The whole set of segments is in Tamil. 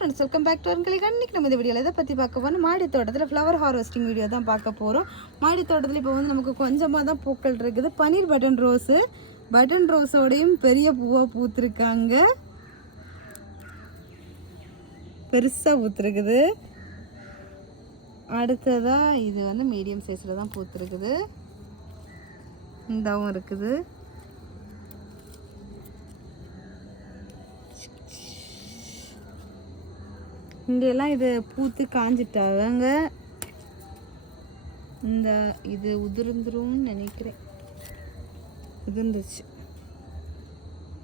ஃப்ரெண்ட்ஸ், வெல்கம் பேக் டு அவர்களுக்கு. அன்றைக்கி நம்ம இந்த வீடியோவில் இதை பற்றி பார்க்க போகிறோம். மாடி தோட்டத்தில் ஃப்ளவர் ஹார்வெஸ்டிங் வீடியோ தான் பார்க்க போகிறோம். மாடி தோட்டத்தில் இப்போ வந்து நமக்கு கொஞ்சமாக தான் பூக்கள் இருக்குது. பன்னீர் பட்டன் ரோஸோடையும் பெரிய பூவாக பூத்துருக்காங்க, பெருசாக பூத்துருக்குது. அடுத்ததாக இது வந்து மீடியம் சைஸில் தான் பூத்துருக்குது. இந்தாவும் இருக்குது. இங்கெல்லாம் இது பூத்து காஞ்சிட்டாங்க. இது உதிர்ந்துரும்னு நினைக்கிறேன். உதிர்ந்துச்சு.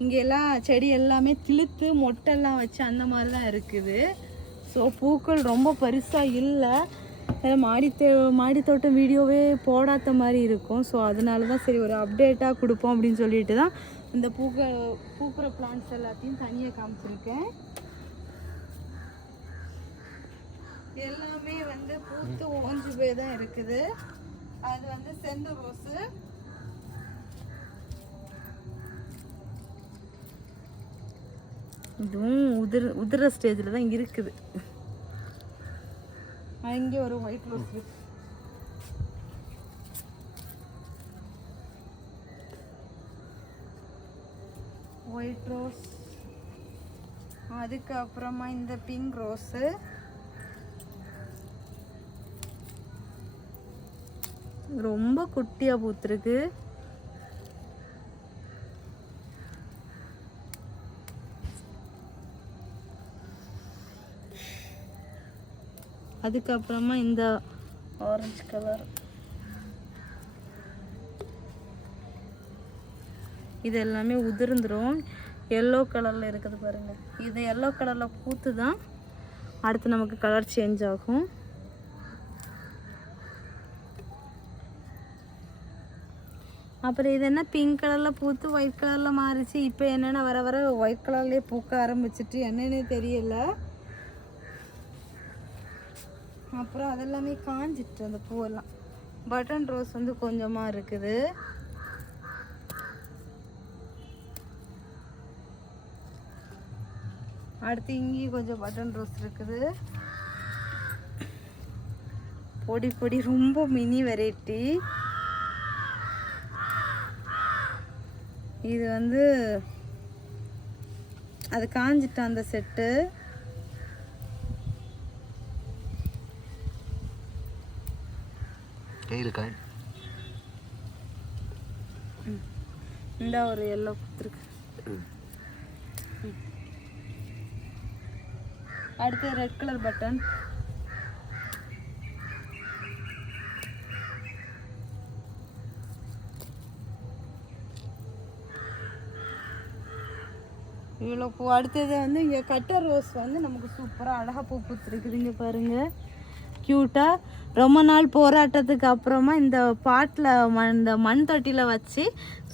இங்கெல்லாம் செடி எல்லாமே திழுத்து மொட்டெல்லாம் வச்சு அந்த மாதிரி தான் இருக்குது. ஸோ பூக்கள் ரொம்ப பெருசாக இல்லை. மாடி தோட்டம் வீடியோவே போடாத மாதிரி இருக்கும். ஸோ அதனால தான் சரி ஒரு அப்டேட்டாக கொடுப்போம் அப்படின்னு சொல்லிட்டு தான் இந்த பூக்கிற பிளான்ட்ஸ் எல்லாத்தையும் தனியாக காமிச்சிருக்கேன். எல்லாமே வந்து பூத்து ஓஞ்சு போய் தான் இருக்குது. அது வந்து செண்டு ரோஸு. இதுவும் உதிர ஸ்டேஜில் தான் இருக்குது. அங்கே ஒரு ஒயிட் ரோஸ் இருக்கு. White rose. அதுக்கப்புறமா இந்த பிங்க் ரோஸு. ரொம்ப குட்டியாக பூத்துருக்கு. அதுக்கப்புறமா இந்த ஆரஞ்சு கலர். இது எல்லாமே உதிர்ந்துடும். எல்லோ கலரில் இருக்குது பாருங்கள். இது எல்லோ கலரில் பூத்து தான் அடுத்து நமக்கு கலர் சேஞ்ச் ஆகும். அப்புறம் இது என்ன பிங்க் கலரில் பூத்து ஒயிட் கலரில் மாறிச்சு. இப்போ என்னென்னா வர வர ஒயிட் கலர்லேயே பூக்க ஆரம்பிச்சிட்டு என்னென்னு தெரியல. அப்புறம் அதெல்லாமே காஞ்சிட்டு அந்த பூவெல்லாம். பட்டன் ரோஸ் வந்து கொஞ்சமாக இருக்குது. அடுத்து இங்கேயும் கொஞ்சம் பட்டன் ரோஸ் இருக்குது. பொடி ரொம்ப மினி வெரைட்டி. இது வந்து அது காஞ்சிட்ட அந்த செட்டு. இந்த ஒரு எல்லோ கொடுத்துருக்கு. அடுத்து ரெட் கலர் பட்டன். இவ்வளோ பூ. அடுத்தது வந்து இங்கே கட்டர் ரோஸ் வந்து நமக்கு சூப்பராக அழகாக பூ பூத்துருக்குது. இங்கே பாருங்கள், க்யூட்டாக. ரொம்ப நாள் போராட்டத்துக்கு அப்புறமா இந்த பாட்டில் இந்த மண் தொட்டியில் வச்சு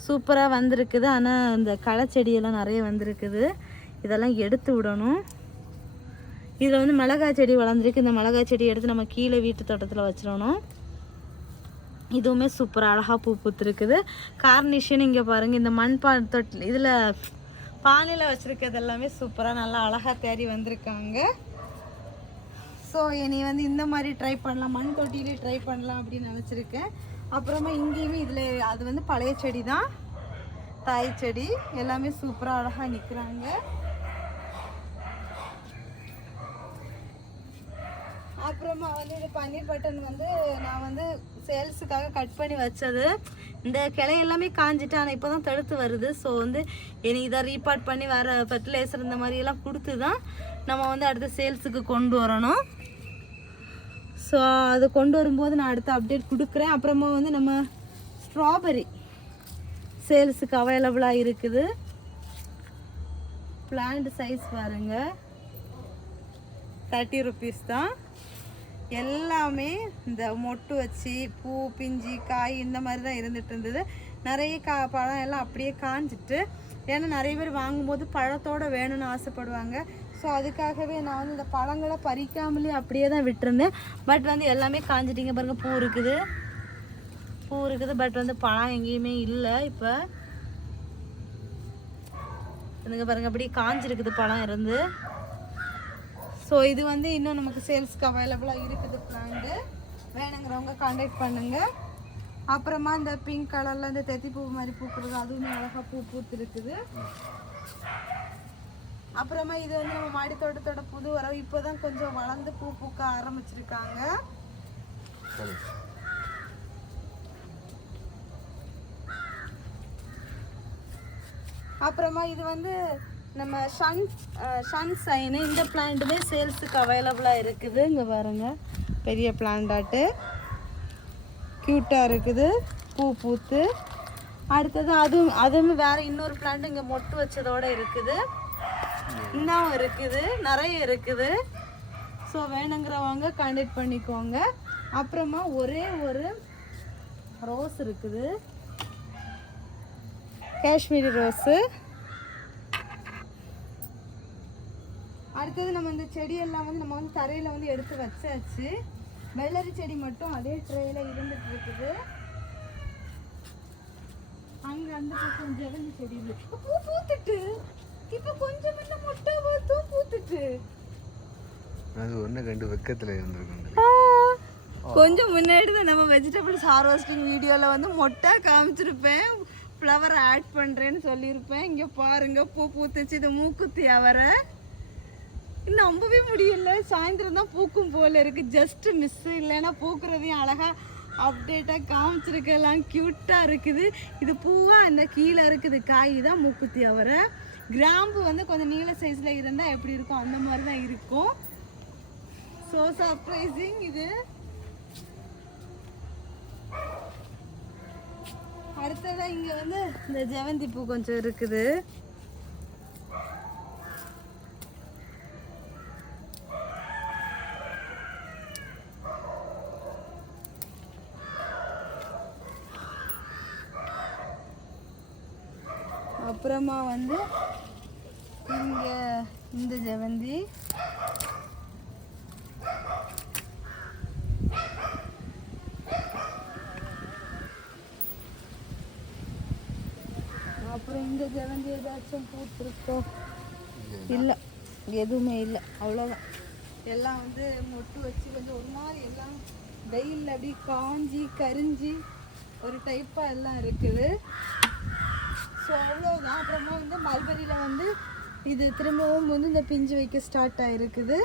சூப்பராக வந்திருக்குது. ஆனால் இந்த களை செடியெல்லாம் நிறைய வந்திருக்குது. இதெல்லாம் எடுத்து விடணும். இதில் வந்து மிளகாய் செடி வளர்ந்துருக்கு. இந்த மிளகாய் செடி எடுத்து நம்ம கீழே வீட்டு தோட்டத்தில் வச்சிடணும். இதுவுமே சூப்பராக அழகாக பூ பூத்துருக்குது. கார்னிஷன் இங்கே பாருங்கள், இந்த மண் தொட்டில் இதில் பானையில் வச்சுருக்கிறது எல்லாமே சூப்பராக நல்லா அழகாக தேடி வந்திருக்காங்க. ஸோ இனி வந்து இந்த மாதிரி ட்ரை பண்ணலாம், மண் தொட்டியிலே ட்ரை பண்ணலாம் அப்படின்னு நினச்சிருக்கேன். அப்புறமா இங்கேயுமே இதில் அது வந்து பழைய செடி தான், தாய் செடி. எல்லாமே சூப்பராக அழகாக நிற்கிறாங்க. அப்புறமா வந்து இது பன்னீர் பட்டன் வந்து நான் வந்து சேல்ஸுக்காக கட் பண்ணி வச்சது. இந்த கிளை எல்லாமே காஞ்சிட்டு ஆனால் இப்போ தான் தடுத்து வருது. ஸோ வந்து எனக்கு இதை ரீபார்ட் பண்ணி வர ஃபர்டிலைசர் இந்த மாதிரியெல்லாம் கொடுத்து தான் நம்ம வந்து அடுத்த சேல்ஸுக்கு கொண்டு வரணும். ஸோ அது கொண்டு வரும்போது நான் அடுத்த அப்டேட் கொடுக்குறேன். அப்புறமா வந்து நம்ம ஸ்ட்ராபெரி சேல்ஸுக்கு அவைலபிளாக இருக்குது. பிளான்ட் சைஸ் பாருங்க, 30 rupees தான். எல்லாமே இந்த மொட்டு வச்சு பூ பிஞ்சி காய் இந்த மாதிரி தான் இருந்துட்டு இருந்தது. நிறைய பழம் எல்லாம் அப்படியே காஞ்சிட்டு, ஏன்னா நிறைய பேர் வாங்கும்போது பழத்தோடு வேணும்னு ஆசைப்படுவாங்க. ஸோ அதுக்காகவே நான் வந்து இந்த பழங்களை பறிக்காமலே அப்படியே தான் விட்டுருந்தேன். பட் வந்து எல்லாமே காஞ்சிட்டிங்க பாருங்கள். பூ இருக்குது பட் வந்து பழம் எங்கேயுமே இல்லை. இப்போ இதுங்க பாருங்கள், அப்படியே காஞ்சிருக்குது பழம் இருந்து. ஸோ இது வந்து இன்னும் நமக்கு சேல்ஸ்க்கு அவைலபிளாக இருக்குது பிளான்ட்டு. வேணுங்கிறவங்க கான்டாக்ட் பண்ணுங்கள். அப்புறமா இந்த பிங்க் கலரில் இந்த தெத்திப்பூ மாதிரி பூக்குறது அதுவுமே அழகாக பூத்து இருக்குது. அப்புறமா இது வந்து நம்ம மாடி தோட்டத்தோட புது வரவு. இப்போ தான் கொஞ்சம் வளர்ந்து பூக்க ஆரம்பிச்சிருக்காங்க. அப்புறமா இது வந்து நம்ம சன்ஷைனு. இந்த பிளான்ட்டுமே சேல்ஸுக்கு அவைலபிளாக இருக்குது. இங்கே பாருங்க, பெரிய பிளான்டாட்டு க்யூட்டாக இருக்குது, பூத்து. அடுத்தது அதுவும் வேறு இன்னொரு பிளான்ட் இங்கே மொட்டு வச்சதோடு இருக்குது. இன்னும் இருக்குது, நிறைய இருக்குது. ஸோ வேணுங்கிறவங்க கான்டாக்ட் பண்ணிக்கோங்க. அப்புறமா ஒரே ஒரு ரோஸ் இருக்குது, காஷ்மீரி ரோஸு. அடுத்தது நம்ம இந்த செடியெல்லாம் வந்து நம்ம வந்து தரையில் வந்து எடுத்து வச்சாச்சு. வெள்ளரி செடி மட்டும் அதே ட்ரேயில் இருந்துட்டு இருக்குது. அங்கே அந்த பக்கம் ஜெவந்தி செடி இல்லை, பூ பூத்துட்டு இப்போ கொஞ்சம் முன்ன மொட்டை பூத்துட்டு அது ஒன்று கண்டு வெக்கத்தில் இருந்திருக்கு. கொஞ்சம் முன்னாடி தான் நம்ம வெஜிடபிள்ஸ் ஹார்வெஸ்டிங் வீடியோவில் வந்து மொட்டை காமிச்சிருப்பேன், ஃப்ளவர் ஆட் பண்ணுறேன்னு சொல்லியிருப்பேன். இங்கே பாருங்கள் பூ பூத்துச்சு. இது மூக்குத்தி அவரை நம்பவே முடியல. சாயந்தரம் தான் பூக்கும் போல இருக்குது. ஜஸ்ட்டு மிஸ்ஸு, இல்லைன்னா பூக்குறதையும் அழகாக அப்டேட்டாக காமிச்சிருக்கலாம். க்யூட்டாக இருக்குது. இது பூவாக அந்த கீழே இருக்குது காய் தான் மூக்குத்தி அவரை. கிராம்பு வந்து கொஞ்சம் நீள சைஸில் இருந்தால் எப்படி இருக்கும் அந்த மாதிரி தான் இருக்கும். ஸோ சர்ப்ரைசிங் இது. அடுத்ததான் இங்கே வந்து இந்த ஜெவந்தி பூ கொஞ்சம் இருக்குது. அப்புறமா வந்து இங்கே இந்த ஜெவந்தி, அப்புறம் இந்த ஜெவந்தி ஏதாச்சும் பூத்திருக்கோ? இல்லை, எதுவுமே இல்லை. அவ்வளோதான். எல்லாம் வந்து மொட்டு வச்சு கொஞ்சம் ஒரு மாதிரி எல்லாம் வெயிலில் அப்படி காஞ்சி கரிஞ்சி ஒரு டைப்பாக எல்லாம் இருக்குது. ஸோ அவ்வளோதான். அப்புறமா வந்து மல்பரியில் வந்து இது திரும்பவும் வந்து இந்த பிஞ்சு வைக்க ஸ்டார்ட் ஆகிருக்குது.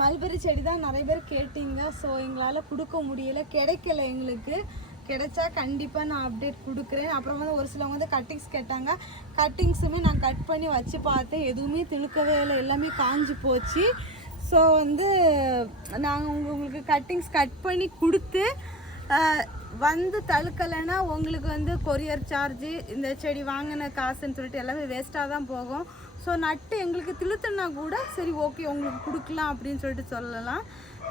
மல்பரி செடி தான் நிறைய பேர் கேட்டிங்க. ஸோ எங்களால் கொடுக்க முடியலை, கிடைக்கல. எங்களுக்கு கிடைச்சா கண்டிப்பாக நான் அப்டேட் கொடுக்குறேன். அப்புறம் வந்து ஒரு சிலவங்க வந்து கட்டிங்ஸ் கேட்டாங்க. கட்டிங்ஸுமே நான் கட் பண்ணி வச்சு பார்த்தேன், எதுவுமே திழுக்கவே இல்லை, எல்லாமே காஞ்சி போச்சு. ஸோ வந்து நாங்கள் உங்களுக்கு கட்டிங்ஸ் கட் பண்ணி கொடுத்து வந்து தழுக்கலைன்னா உங்களுக்கு வந்து கொரியர் சார்ஜு, இந்த செடி வாங்கின காசுன்னு சொல்லிட்டு எல்லாமே வேஸ்ட்டாக தான் போகும். ஸோ நட்டு எங்களுக்கு திழுத்துனா கூட சரி ஓகே உங்களுக்கு கொடுக்கலாம் அப்படின்னு சொல்லிட்டு சொல்லலாம்.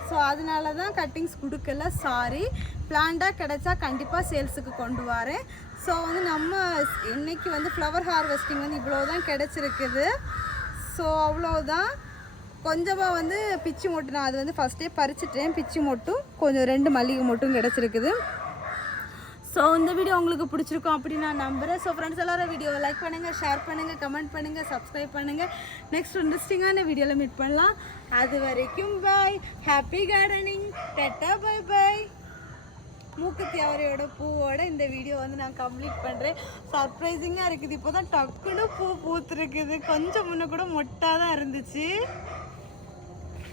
ஸோ அதனால தான் கட்டிங்ஸ் கொடுக்கல, சாரி. பிளான்டாக கிடச்சா கண்டிப்பாக சேல்ஸுக்கு கொண்டு வரேன். ஸோ வந்து நம்ம இன்றைக்கி வந்து ஃப்ளவர் ஹார்வெஸ்டிங் வந்து இவ்வளோ தான் கிடச்சிருக்குது. ஸோ அவ்வளோதான். கொஞ்சமாக வந்து பிச்சி மொட்டு நான் அது வந்து ஃபஸ்ட்டே பறிச்சிட்டேன். பிச்சி மொட்டும் கொஞ்சம் 2 மல்லிகை மொட்டும் கிடச்சிருக்குது. ஸோ இந்த வீடியோ உங்களுக்கு பிடிச்சிருக்கும் அப்படி நான் நம்புகிறேன். ஸோ ஃப்ரெண்ட்ஸ் எல்லோரும் வீடியோவை லைக் பண்ணுங்கள், ஷேர் பண்ணுங்கள், கமெண்ட் பண்ணுங்கள், சப்ஸ்கிரைப் பண்ணுங்கள். நெக்ஸ்ட் இன்ட்ரெஸ்டிங்கான வீடியோவில் மீட் பண்ணலாம். அது வரைக்கும் bye, happy gardening, tata, bye bye. மூக்குத்தி அவரையோட பூவோட இந்த வீடியோ வந்து நான் கம்ப்ளீட் பண்ணுறேன். சர்ப்ரைசிங்காக இருக்குது. இப்போ தான் டக்குன்னு பூ பூத்துருக்குது. கொஞ்சம் முன்ன கூட மொட்டாக தான் இருந்துச்சு.